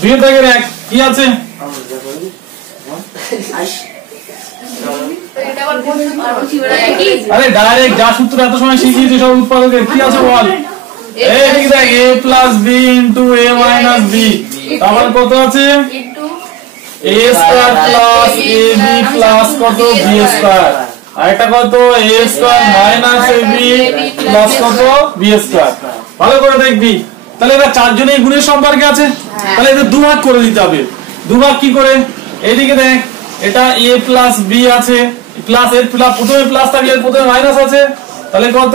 2 এর দাগের 1 কি আছে? আরে ডাইরেক্ট যা সূত্র এত সময় শিখিয়েছি সব উৎপাদকের কি আছে বল? এই ঠিক দেখ a plus b into a minus b তারপর কত আছে? a square plus ab plus কত b square আর এটা কত a square minus ab plus কত b square। ভালো করে দেখবি তাহলে এরা চারজনেই গুণের সম্পর্কে আছে, তাহলে এদের দুভাগ করে দিতে হবে। দুভাগ কি করে? এইদিকে দেখ এটা a plus b আছে, প্লাস এর প্লাস প্রথমে প্লাস থাকলে প্রথমে মাইনাস আছে, তাহলে কত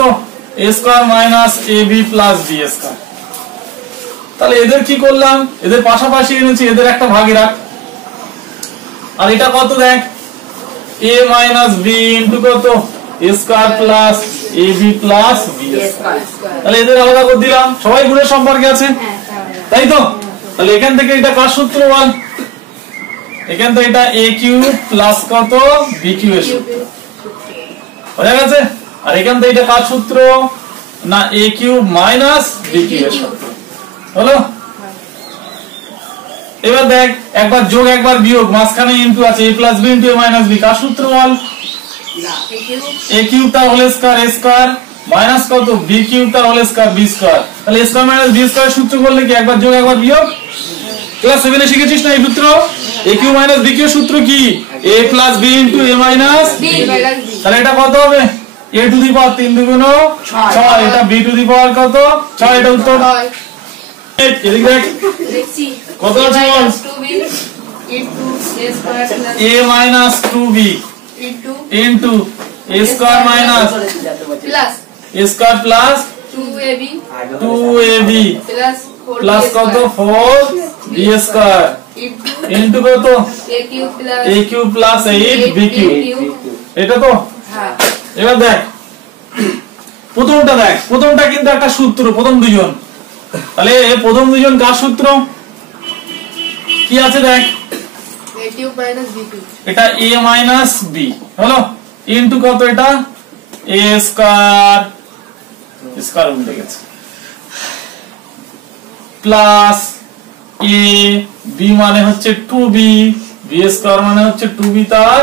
a square minus ab plus b square। তাহলে এদের কি করলাম? এদের পাশাপাশি এনেছি, এদের একটা ভাগে রাখ। আর এটা কত দেখ a minus b into কত a square plus ab plus b square। তাহলে এদের আলাদা করে দিলাম, সবাই গুণের সম্পর্কে আছে তাই তো। তাহলে এখান থেকে এটা কার সূত্র বল? এখান থেকে এটা a কিউব প্লাস কত b কিউব এর সূত্র হয়ে গেছে। আর এখান থেকে এটা কার সূত্র? না a cube minus b cube এর সূত্র হলো। এবার দেখ একবার যোগ একবার বিয়োগ, মাঝখানে ইনটু আছে a plus b into a minus b কার সূত্র বল? a কিউব তার whole square a square minus কত b কিউব তার হোল স্কয়ার b স্কয়ার। তাহলে a square minus b square সূত্র করলে কি একবার যোগ একবার বিয়োগ? ক্লাস 7 এ শিখেছিস না এই সূত্র? a cube minus b cube সূত্র কি? a plus b into a minus b। তাহলে এটা কত হবে? a টু দি পাওয়ার 3 দুগুণ 6, এটা b টু দি পাওয়ার কত 6, এটা উত্তর। এদিকে দেখ কত আছে বল? a minus 2b into a square minus a square plus 2ab plus কত 4b square into কত a cube plus 8b cube। এটা তো এবার দেখ প্রথমটা দেখ, প্রথমটা কিন্তু একটা সূত্র, প্রথম দুইজন। তাহলে এই প্রথম দুইজন কার সূত্র কি আছে দেখ? a cube minus b cube, এটা a minus b হলো ইনটু কত এটা a স্কয়ার স্কয়ার উল্টে গেছে প্লাস a b মানে হচ্ছে 2b b স্কয়ার মানে হচ্ছে 2b তার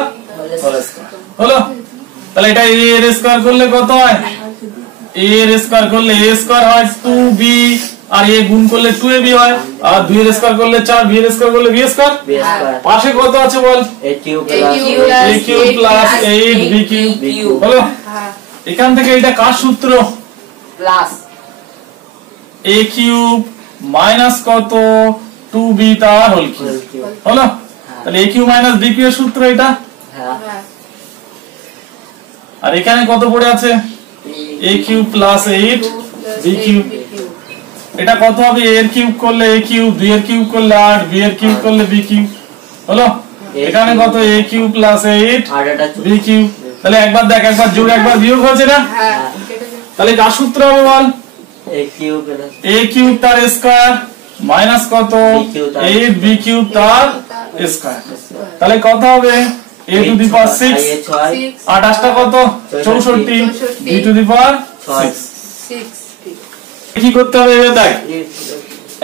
হোল স্কয়ার হলো। তাহলে এটা a এর স্কয়ার করলে কত হয়? a এর স্কয়ার করলে a স্কয়ার হয় 2b আর a গুণ করলে 2ab হয়, আর 2 এর স্কয়ার করলে 4, b এর স্কয়ার করলে b স্কয়ার। পাশে কত আছে বল? a cube plus 8b cube হলো। এখান থেকে এটা কার সূত্র? প্লাস a কিউব মাইনাস কত 2b তার হোল কিউব হলো। তাহলে a cube minus b cube এর সূত্র এটা। আর এখানে কত পড়ে আছে? a cube plus 8b cube. এটা কত হবে? a এর কিউব করলে a কিউব, 2 এর কিউব করলে 8, b এর কিউব করলে b কিউব হলো। এখানে কত? a cube plus 8b cube. তাহলে একবার দেখ, একবার যোগ একবার বিয়োগ হচ্ছে না? তাহলে কার সূত্র হবে বল? a কিউব তার স্কয়ার মাইনাস কত 8b কিউব তার স্কয়ার। তাহলে কত হবে? a টু দি পাওয়ার 6 8 8টা কত 64 b টু দি পাওয়ার 6। কি করতে হবে দেখ,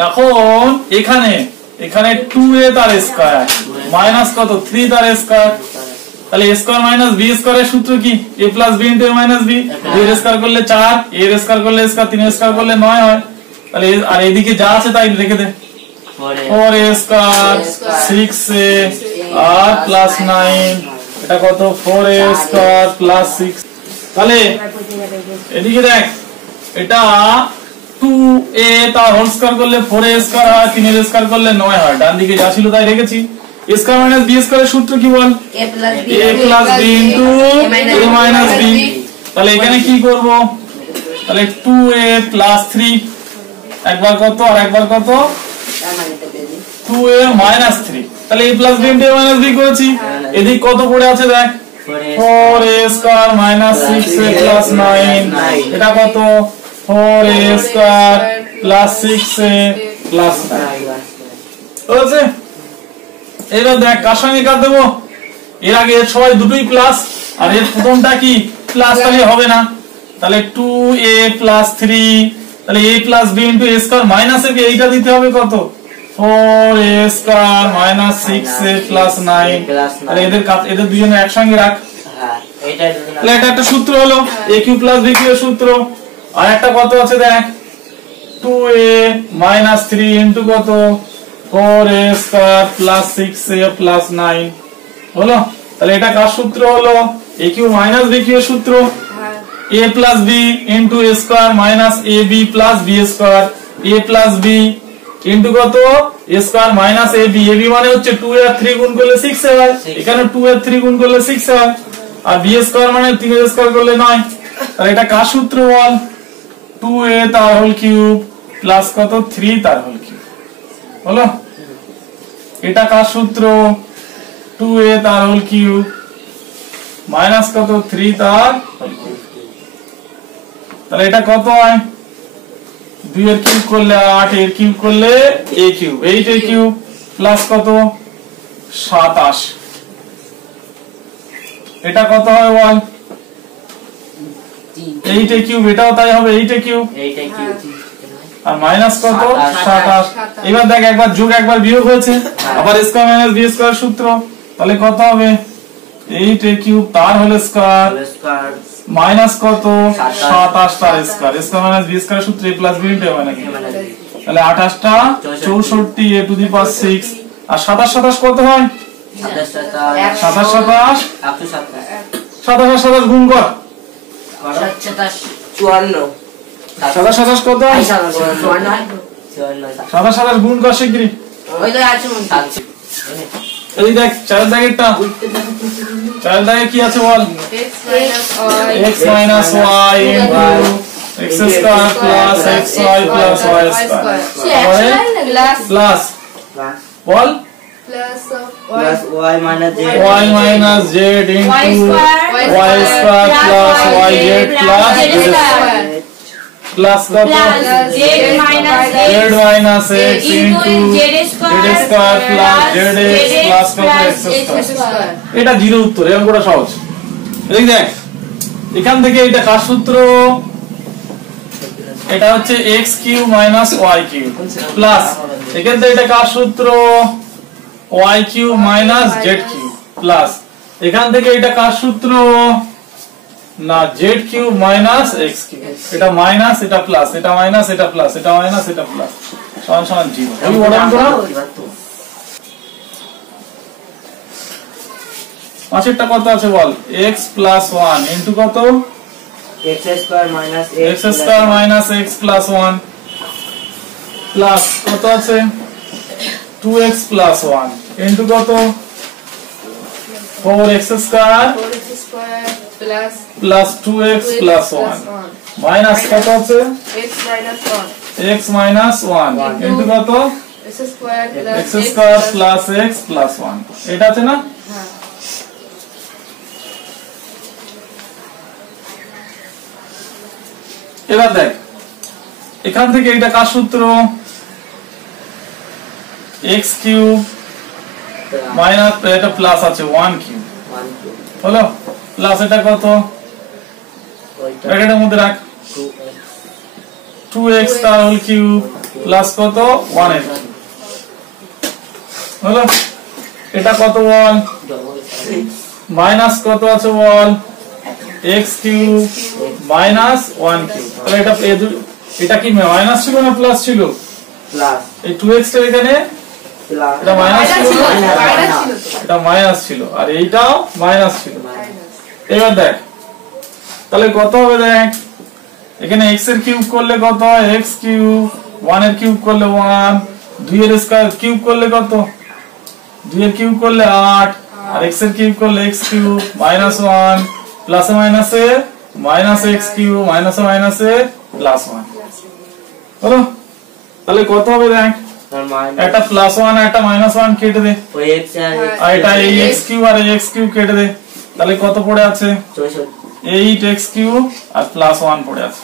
এখন এখানে এখানে 2a তার স্কয়ার মাইনাস কত 3 তার স্কয়ার। তাহলে a স্কয়ার মাইনাস b স্কয়ারের সূত্র কি? a plus b into a minus b। 2 এর স্কয়ার করলে 4, a এর স্কয়ার করলে স্কয়ার, 3 এর স্কয়ার করলে 9 হয়। তাহলে আর এদিকে যা আছে তাই রেখে দে, 4a স্কয়ার 6a আর প্লাস 9, এটা কত 4a স্কয়ার প্লাস 6। তাহলে এদিকে দেখ এটা 2a তার হোল স্কয়ার করলে 4a স্কয়ার হয়, 3 এর স্কয়ার করলে 9 হয়। ডান দিকে যা ছিল তাই রেখেছি। a স্কয়ার মাইনাস b স্কয়ারের সূত্র কি বল? a plus b into a minus b। তাহলে এখানে কি করব? তাহলে 2a প্লাস 3 একবার কত আর একবার কত 2a মাইনাস 3। তাহলে a plus b into a minus b করেছি। এদিক কত পড়ে আছে দেখ 4a square minus 6a plus 9, এটা কত 4a square plus 6a plus 9 হয়েছে। এবার দেখ কার সঙ্গে কাট দেবো? এর আগে এর সবাই দুটোই প্লাস আর এর প্রথমটা কি প্লাস, তাহলে হবে না। তাহলে 2a প্লাস 3, তাহলে a plus b into a square minus a, এইটা দিতে হবে কত 4a square minus 6a plus 9। তাহলে এদের দুজনে একসঙ্গে রাখ। হ্যাঁ তাহলে এটা একটা সূত্র হলো a cube plus b cube এর সূত্র। আর একটা কত আছে দেখ 2a মাইনাস 3 ইনটু কত 4a square plus 6a plus 9 হলো। তাহলে এটা কার সূত্র হলো a cube minus b cube এর সূত্র। a plus b into a square minus ab plus b square a plus b into কত a square minus ab ab মানে হচ্ছে 2a আর 3 গুণ করলে 6 হয়, এখানে 2a আর 3 গুণ করলে 6 হয়, আর b স্কয়ার মানে 3a স্কয়ার করলে 9। তাহলে এটা কার সূত্র বল 2a তার হোল কিউব প্লাস কত 3 তার হোল কিউব হলো। এটা কার সূত্র 2a তার হোল কিউব মাইনাস কত 3 তার হোল কিউব। তাহলে এটা কত হয় 2 এর কিউব করলে 8 এর কিউব করলে a cube 8 a cube plus কত 27। এটা কত হয় বল 8 a কিউব, এটাও তাই হবে 8 a কিউব আর মাইনাস কত 27। এবার দেখ একবার যোগ একবার বিয়োগ হয়েছে, আবার স্কয়ার মাইনাস b স্কয়ার সূত্র। তাহলে কত হবে 8 a কিউব তার হোল স্কয়ার মাইনাস কত 27 তার square, square minus b square সূত্র a plus b into a minus b। তাহলে 28 টা 64 a টু দি পাওয়ার 6 আর 27 কত হয় 27 27 গুণ কর 27 কত হয় 27 গুণ কর শিগগিরই। এই দেখ চারের দাগেরটা, চারের দাগে কি আছে বল x minus y into x square plus xy plus y square plus ball plus y minus z y minus z into y square plus yz plus z square plus কত z minus x into z square plus zx plus কত x square। এটা zero উত্তর, এরকম করে সহজ। এই দেখ এখান থেকে এটা কার সূত্র এটা হচ্ছে x cube minus y cube plus এখান থেকে এটা কার সূত্র y cube minus z cube plus এখান থেকে এটা কার সূত্র না z cube minus x cube, এটা মাইনাস এটা প্লাস এটা মাইনাস এটা প্লাস এটা মাইনাস এটা প্লাস সমান সমান 0। আমি বললাম তো পাঁচেরটা কত আছে বল x প্লাস 1 ইনটু কত x square minus x square minus x plus 1 plus কত আছে 2x প্লাস 1 ইনটু কত 4x square plus 2x plus 1 minus কত আছে x মাইনাস 1 ইনটু কত x square plus x plus 1 এটা আছে না। এবার দেখ এখান থেকে এটা কার সূত্র x কিউব মাইনাস এটা প্লাস আছে 1 কিউব হলো প্লাস এটা কত ব্র্যাকেটের মধ্যে রাখ 2x তার হোল কিউব প্লাস কত 1 এর হলো। এটা কত বল মাইনাস কত আছে বল x কিউব মাইনাস 1 কিউব। তাহলে এটা কি মাইনাস ছিল না প্লাস ছিল plus এই 2x টা এখানে plus এটা মাইনাস ছিল এটা মাইনাস ছিল আর এইটাও মাইনাস ছিল। এবার দেখ তাহলে কত হবে দেখ এখানে x এর কিউব করলে কত হয় x কিউব 1 এর কিউব করলে 1 2 এর স্কয়ার কিউব করলে কত 2 এর কিউব করলে 8 আর x এর কিউব করলে x কিউব মাইনাস 1 প্লাসে মাইনাসে মাইনাস x কিউব মাইনাসে মাইনাসে প্লাস 1 হলো। তাহলে কত হবে দেখ একটা প্লাস 1 একটা মাইনাস 1 কেটে দে আর এটা এই x কিউব আর এই x কিউব কেটে দে তাহলে কত পড়ে আছে 8x কিউব আর প্লাস 1 পড়ে আছে।